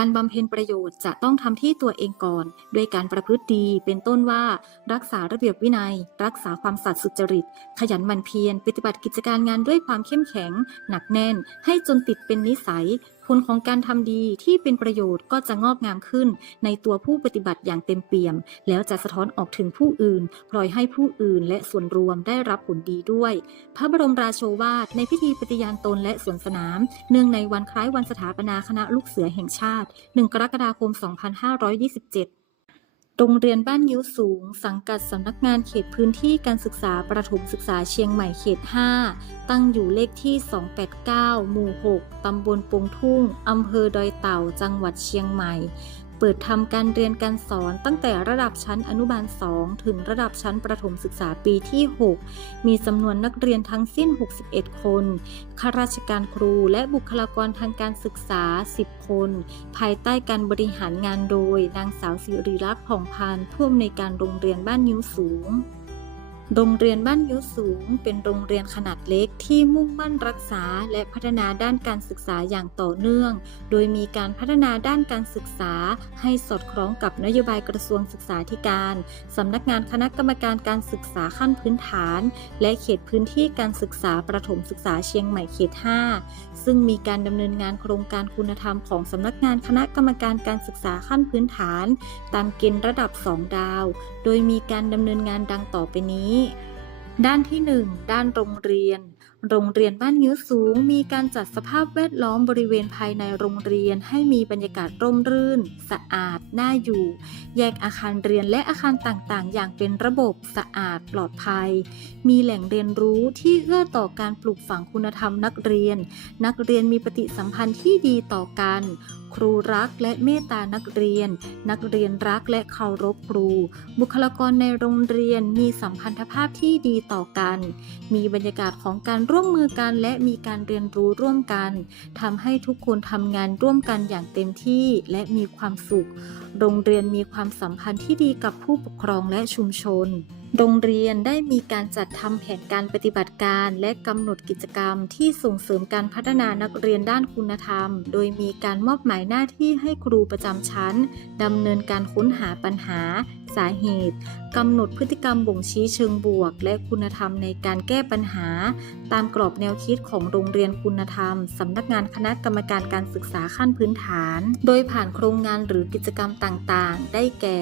การบำเพ็ญประโยชน์จะต้องทำที่ตัวเองก่อน ด้วยการประพฤติดีเป็นต้นว่า รักษาระเบียบวินัย รักษาความสัตย์สุจริต ขยันหมั่นเพียรปฏิบัติกิจการงานด้วยความเข้มแข็ง หนักแน่น ให้จนติดเป็นนิสัย ผลของการทำดีที่เป็นประโยชน์ก็จะงอกงามขึ้น ในตัวผู้ปฏิบัติอย่างเต็มเปี่ยม แล้วจะสะท้อนออกถึงผู้อื่นปล่อยให้ผู้อื่นและส่วนรวมได้รับผลดีด้วย พระบรมราโชวาทในพิธีปฏิญาณตนและสวนสนาม เนื่องในวันคล้ายวันสถาปนาคณะลูกเสือแห่งชาติ 1 กรกฎาคม 2527 โรงเรียนบ้านยิ้วสูง สังกัดสำนักงานเขตพื้นที่การศึกษาประถมศึกษาเชียงใหม่เขต 5 ตั้งอยู่เลขที่ 289 หมู่ 6 ตำบลปงทุ่ง อำเภอดอยเต่า จังหวัดเชียงใหม่ เปิดทำการเรียนการสอนตั้งแต่ระดับชั้นอนุบาล 2 ถึงระดับชั้นประถมศึกษาปีที่ 6 มีจำนวนนักเรียนทั้งสิ้น 61 คน ข้าราชการครูและบุคลากรทางการศึกษา 10 คน ภายใต้การบริหารงานโดย นางสาวสิริรักษ์ผ่องพันธ์ผู้อำนวยการโรงเรียนบ้านยิ้วสูง โรงเรียนบ้านยิ้วสูง เป็นโรงเรียนขนาดเล็กที่มุ่งมั่นรักษาและพัฒนาด้านการศึกษาอย่างต่อเนื่อง โดยมีการพัฒนาด้านการศึกษา ให้สอดคล้องกับนโยบายกระทรวงศึกษาธิการ สำนักงานคณะกรรมการการศึกษาขั้นพื้นฐาน และเขตพื้นที่การศึกษาประถมศึกษาเชียงใหม่เขต 5 ซึ่งมีการดำเนินงานโครงการคุณธรรมของสำนักงานคณะกรรมการการศึกษาขั้นพื้นฐาน ตามเกณฑ์ระดับ 2 ดาว โดยมีการดำเนินงานดังต่อไปนี้ด้านที่ 1 ด้านโรงเรียน โรงเรียนบ้านยิ้วสูง มีการจัดสภาพแวดล้อมบริเวณภายในโรงเรียนให้มีบรรยากาศร่มรื่น สะอาด น่าอยู่ แยกอาคารเรียนและอาคารต่างๆ อย่างเป็นระบบสะอาดปลอดภัย มีแหล่งเรียนรู้ที่เอื้อต่อการปลูกฝังคุณธรรมนักเรียน นักเรียนมีปฏิสัมพันธ์ที่ดีต่อกันครูรักและเมตตานักเรียน นักเรียนรักและเคารพครู บุคลากรในโรงเรียนมีสัมพันธภาพที่ดีต่อกัน มีบรรยากาศของการร่วมมือกันและมีการเรียนรู้ร่วมกันทำให้ทุกคนทำงานร่วมกันอย่างเต็มที่และมีความสุข โรงเรียนมีความสัมพันธ์ที่ดีกับผู้ปกครองและชุมชน โรงเรียนได้มีการจัดทำแผนการปฏิบัติการและกำหนดกิจกรรมที่ส่งเสริมการพัฒนานักเรียนด้านคุณธรรม โดยมีการมอบหมายหน้าที่ให้ครูประจำชั้นดำเนินการค้นหาปัญหา สาเหตุกำหนดพฤติกรรมบ่งชี้เชิงบวก และคุณธรรมในการแก้ปัญหา ตามกรอบแนวคิดของโรงเรียนคุณธรรมสำนักงานคณะกรรมการการศึกษาขั้นพื้นฐาน โดยผ่านโครงงานหรือกิจกรรมต่างๆ ได้แก่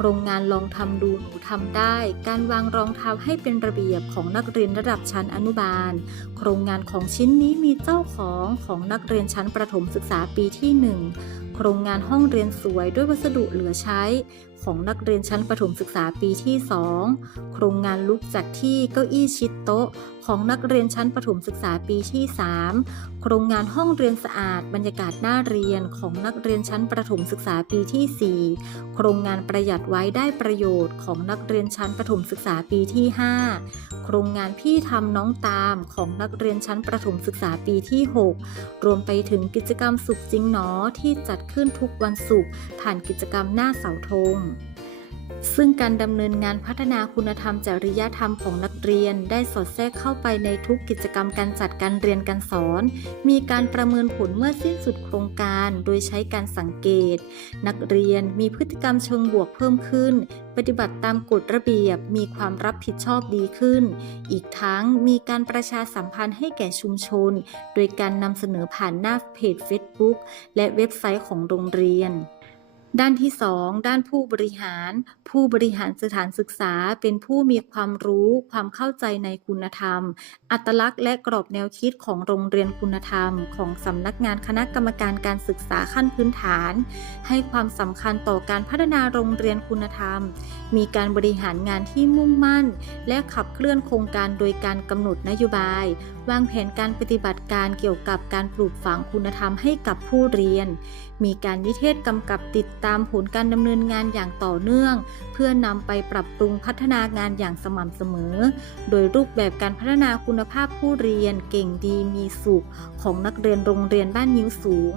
โครงงานลองทำดูหนูทำได้ การวางรองเท้าให้เป็นระเบียบของนักเรียนระดับชั้นอนุบาล โครงงานของชิ้นนี้มีเจ้าของของนักเรียนชั้นประถมศึกษาปีที่ 1 โครงงานห้องเรียนสวยด้วยวัสดุเหลือใช้ ของนักเรียนชั้นประถมศึกษาปีที่ 2 โครงงานลุกจากที่เก้าอี้ชิดโต๊ะ ของนักเรียนชั้นประถมศึกษาปีที่ 3 โครงงานห้องเรียนสะอาดบรรยากาศหน่าเรียนของนักเรียนชั้นประถมศึกษาปีที่ 4 โครงงานประหยัดไว้ได้ประโยชน์ของนักเรียนชั้นประถมศึกษาปีที่ 5 โครงงานพี่ทำน้องตามของนักเรียนชั้นประถมศึกษาปีที่ 6 รวมไปถึงกิจกรรมสุขจริงหนอที่จัดขึ้นทุกวันศุกร์ผ่านกิจกรรมหน้าเสาธง ซึ่งการดำเนินงานพัฒนาคุณธรรมจริยธรรมของนักเรียน ได้สอดแทรกเข้าไปในทุกกิจกรรมการจัดการเรียนการสอน มีการประเมินผลเมื่อสิ้นสุดโครงการ โดยใช้การสังเกต นักเรียนมีพฤติกรรมเชิงบวกเพิ่มขึ้น ปฏิบัติตามกฎระเบียบ มีความรับผิดชอบดีขึ้น อีกทั้งมีการประชาสัมพันธ์ให้แก่ชุมชน โดยการนำเสนอผ่านหน้าเพจ Facebook และเว็บไซต์ของโรงเรียน ด้านที่ 2 ด้านผู้บริหาร ผู้บริหารสถานศึกษาเป็นผู้มีความรู้ ความเข้าใจในคุณธรรม อัตลักษณ์และกรอบแนวคิดของโรงเรียนคุณธรรม ของสำนักงานคณะกรรมการการศึกษาขั้นพื้นฐาน ให้ความสำคัญต่อการพัฒนาโรงเรียนคุณธรรม มีการบริหารงานที่มุ่งมั่น และขับเคลื่อนโครงการโดยการกำหนดนโยบายวางแผนการปฏิบัติการเกี่ยวกับการปลูกฝังคุณธรรมให้กับผู้เรียน มีการวิเทศกำกับติดตามผลการดำเนินงานอย่างต่อเนื่อง เพื่อนำไปปรับปรุงพัฒนางานอย่างสม่ำเสมอ โดยรูปแบบการพัฒนาคุณภาพผู้เรียนเก่งดีมีสุข ของนักเรียนโรงเรียนบ้านนิ้วสูง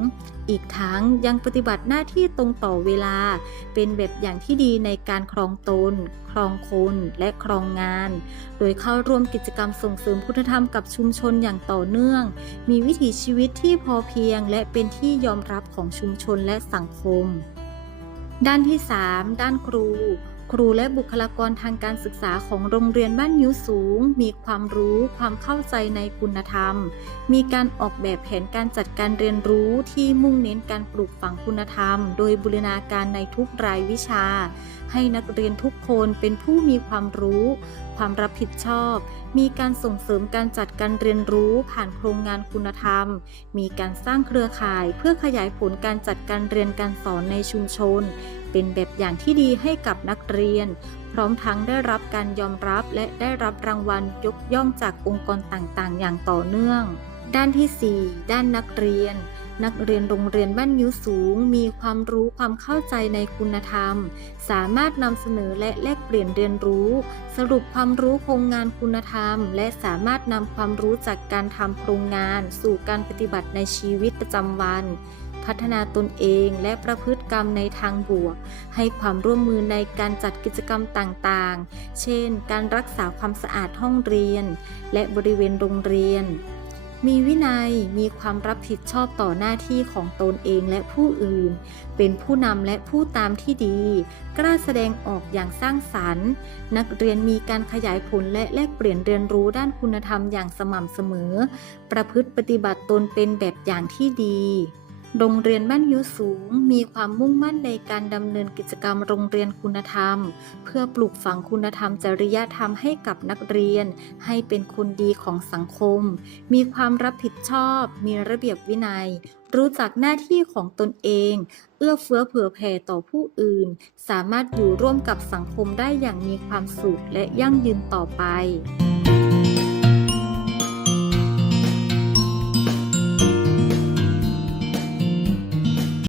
อีกทั้งยังปฏิบัติหน้าที่ตรงต่อเวลา เป็นแบบอย่างที่ดีในการครองตน ครองคนและครองงาน โดยเข้าร่วมกิจกรรมส่งเสริมคุณธรรมกับชุมชนอย่างต่อเนื่อง มีวิถีชีวิตที่พอเพียงและเป็นที่ยอมรับของชุมชนและสังคม ด้านที่ 3 ด้านครู ครูและบุคลากรทางการศึกษาของโรงเรียนบ้านนิ้วสูง มีความรู้ความเข้าใจในคุณธรรม มีการออกแบบแผนการจัดการเรียนรู้ที่มุ่งเน้นการปลูกฝังคุณธรรม โดยบูรณาการในทุกรายวิชา ให้นักเรียนทุกคนเป็นผู้มีความรู้ ความรับผิดชอบ มีการส่งเสริมการจัดการเรียนรู้ผ่านโครงงานคุณธรรม มีการสร้างเครือข่ายเพื่อขยายผลการจัดการเรียนการสอนในชุมชน เป็นแบบอย่างที่ดีให้กับนักเรียน พร้อมทั้งได้รับการยอมรับและได้รับรางวัลยกย่องจากองค์กรต่างๆ อย่างต่อเนื่อง ด้านที่ 4 ด้านนักเรียน นักเรียนโรงเรียนบ้านนิ้วสูง มีความรู้ความเข้าใจในคุณธรรม สามารถนำเสนอและแลกเปลี่ยนเรียนรู้ สรุปความรู้โครงงานคุณธรรม และสามารถนำความรู้จากการทำโครงงาน สู่การปฏิบัติในชีวิตประจำวัน พัฒนาตนเองและประพฤติกรรมในทางบวก ให้ความร่วมมือในการจัดกิจกรรมต่างๆ เช่น การรักษาความสะอาดห้องเรียน และบริเวณโรงเรียน มีวินัยมีความรับผิดชอบต่อหน้าที่ของตนเองและผู้อื่น เป็นผู้นำและผู้ตามที่ดี กล้าแสดงออกอย่างสร้างสรรค์ นักเรียนมีการขยายผลและแลกเปลี่ยนเรียนรู้ด้านคุณธรรมอย่างสม่ำเสมอ ประพฤติปฏิบัติตนเป็นแบบอย่างที่ดี โรงเรียนบ้านยุสูง มีความมุ่งมั่นในการดำเนินกิจกรรมโรงเรียนคุณธรรม เพื่อปลูกฝังคุณธรรมจริยธรรมให้กับนักเรียน ให้เป็นคนดีของสังคม มีความรับผิดชอบ มีระเบียบวินัย รู้จักหน้าที่ของตนเอง เอื้อเฟื้อเผื่อแผ่ต่อผู้อื่น สามารถอยู่ร่วมกับสังคมได้อย่างมีความสุขและยั่งยืนต่อไป